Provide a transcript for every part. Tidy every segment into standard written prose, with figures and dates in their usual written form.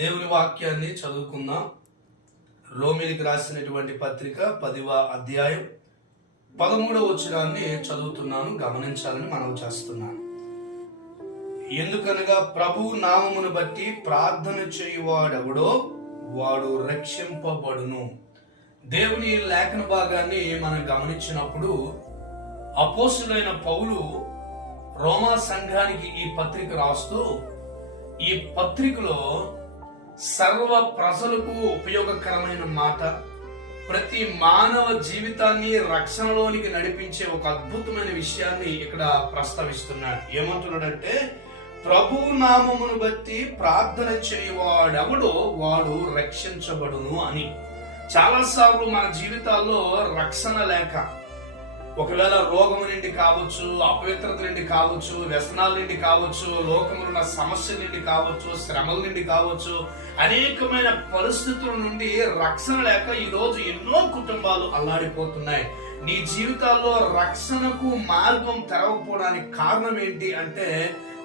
దేవుని వాక్యాన్ని చదువుకుందాం. రోమీలకు రాసినటువంటి పత్రిక 10వ అధ్యాయం 13వ వచనాన్ని చదువుతున్నాను, గమనించాలని మనవి చేస్తున్నాను. ఎందుకనగా ప్రభు నామమును బట్టి ప్రార్థన చేయువాడెవడో వాడు రక్షింపబడును. దేవుని లేఖన భాగాన్ని మనం గమనించినప్పుడు అపోస్తులైన పౌలు రోమా సంఘానికి ఈ పత్రిక రాస్తూ ఈ పత్రికలో సర్వ ప్రజలకు ఉపయోగకరమైన మాట, ప్రతి మానవ జీవితాన్ని రక్షణలోనికి నడిపించే ఒక అద్భుతమైన విషయాన్ని ఇక్కడ ప్రస్తావిస్తున్నాడు. ఏమంటున్నాడంటే, ప్రభు నామమును బట్టి ప్రార్థన చేయవాడెవడో వాడు రక్షించబడును అని. చాలాసార్లు మన జీవితాల్లో రక్షణ లేక, ఒకవేళ రోగము నుండి కావచ్చు, అపవిత్రత నుండి కావచ్చు, వ్యసనాల నుండి కావచ్చు, లోకములో ఉన్న సమస్యల నుండి కావచ్చు, శ్రమల నుండి కావచ్చు, అనేకమైన పరిస్థితుల నుండి రక్షణ లేక ఈరోజు ఎన్నో కుటుంబాలు అల్లాడిపోతున్నాయి. నీ జీవితాల్లో రక్షణకు మార్గం తెరవకపోవడానికి కారణం ఏంటి అంటే,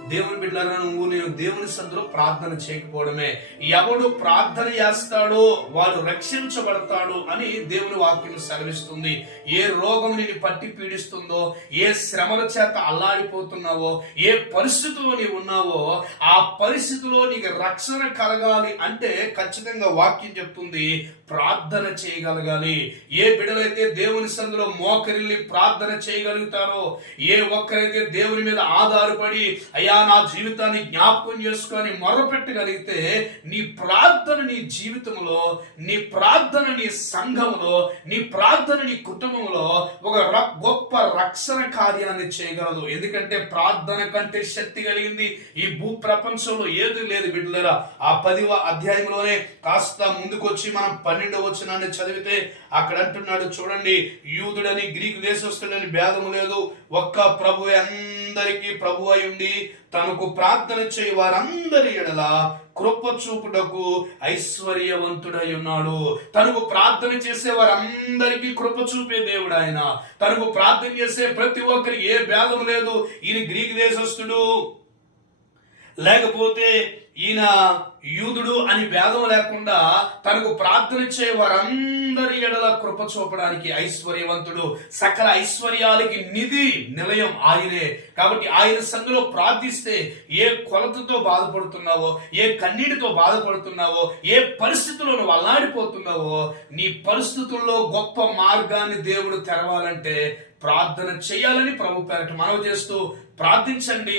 దేవుని బిడ్డలారా, నేను దేవుని సన్నిధిలో ప్రార్థన చేయకపోవడమే. ఎవడు ప్రార్థన చేస్తాడో వాడు రక్షించబడతాడు అని దేవుని వాక్యం సెలవిస్తుంది. ఏ రోగం నిన్ను పట్టి పీడిస్తుందో, ఏ శ్రమల చేత అల్లాడిపోతున్నావో, ఏ పరిస్థితిలో నీవు ఉన్నావో, ఆ పరిస్థితిలో నీకు రక్షణ కలగాలి అంటే ఖచ్చితంగా వాక్యం చెప్తుంది, ప్రార్థన చేయగలగాలి. ఏ బిడ్డలైతే దేవుని సన్నిధిలో మోకరిల్లి ప్రార్థన చేయగలుగుతారో, ఏ ఒక్కరైతే దేవుని మీద ఆధారపడి అయ్యా నా జీవితాన్ని జ్ఞాపకం చేసుకొని మొరపెట్టగలిగితే, నీ ప్రార్థన నీ జీవితంలో, నీ ప్రార్థన నీ సంఘంలో, నీ ప్రార్థన నీ కుటుంబంలో ఒక గొప్ప రక్షణ కార్యాన్ని చేయగలదు. ఎందుకంటే ప్రార్థన కంటే శక్తి కలిగింది ఈ భూ ప్రపంచంలో ఏది లేదు బిడ్డలారా. ఆ 10వ అధ్యాయంలోనే కాస్త ముందుకొచ్చి మనం 12వ వచనాన్ని చదివితే అక్కడ అంటున్నాడు, చూడండి, యూదుడని గ్రీకు దేశస్తుడని భేదము లేదు, ఒక్క ప్రభు అందరికీ ప్రభు అయి ఉండి తనకు ప్రార్థన చేయ వారందరి ఎడల కృప చూపుటకు ఐశ్వర్యవంతుడై ఉన్నాడు. తనకు ప్రార్థన చేసే వారందరికీ కృప చూపే దేవుడు ఆయన. తనకు ప్రార్థన చేసే ప్రతి ఒక్కరికి ఏ భేదం లేదు. ఈయన గ్రీకు దేశస్తుడు లేకపోతే ఈయన యూదుడు అని భేదం లేకుండా తనకు ప్రార్థన చే వారందరి ఎడల కృప చూపడానికి ఐశ్వర్యవంతుడు. సకల ఐశ్వర్యాలకి నిధి నిలయం ఆయనే. కాబట్టి ఆయన సన్నిధిలో ప్రార్థిస్తే ఏ కొలతతో బాధపడుతున్నావో, ఏ కన్నీటితో బాధపడుతున్నావో, ఏ పరిస్థితుల్లో నువ్వు అల్లాడిపోతున్నావో, నీ పరిస్థితుల్లో గొప్ప మార్గాన్ని దేవుడు తెరవాలంటే ప్రార్థన చేయాలని ప్రభు పేరట మనవి చేస్తూ ప్రార్థించండి.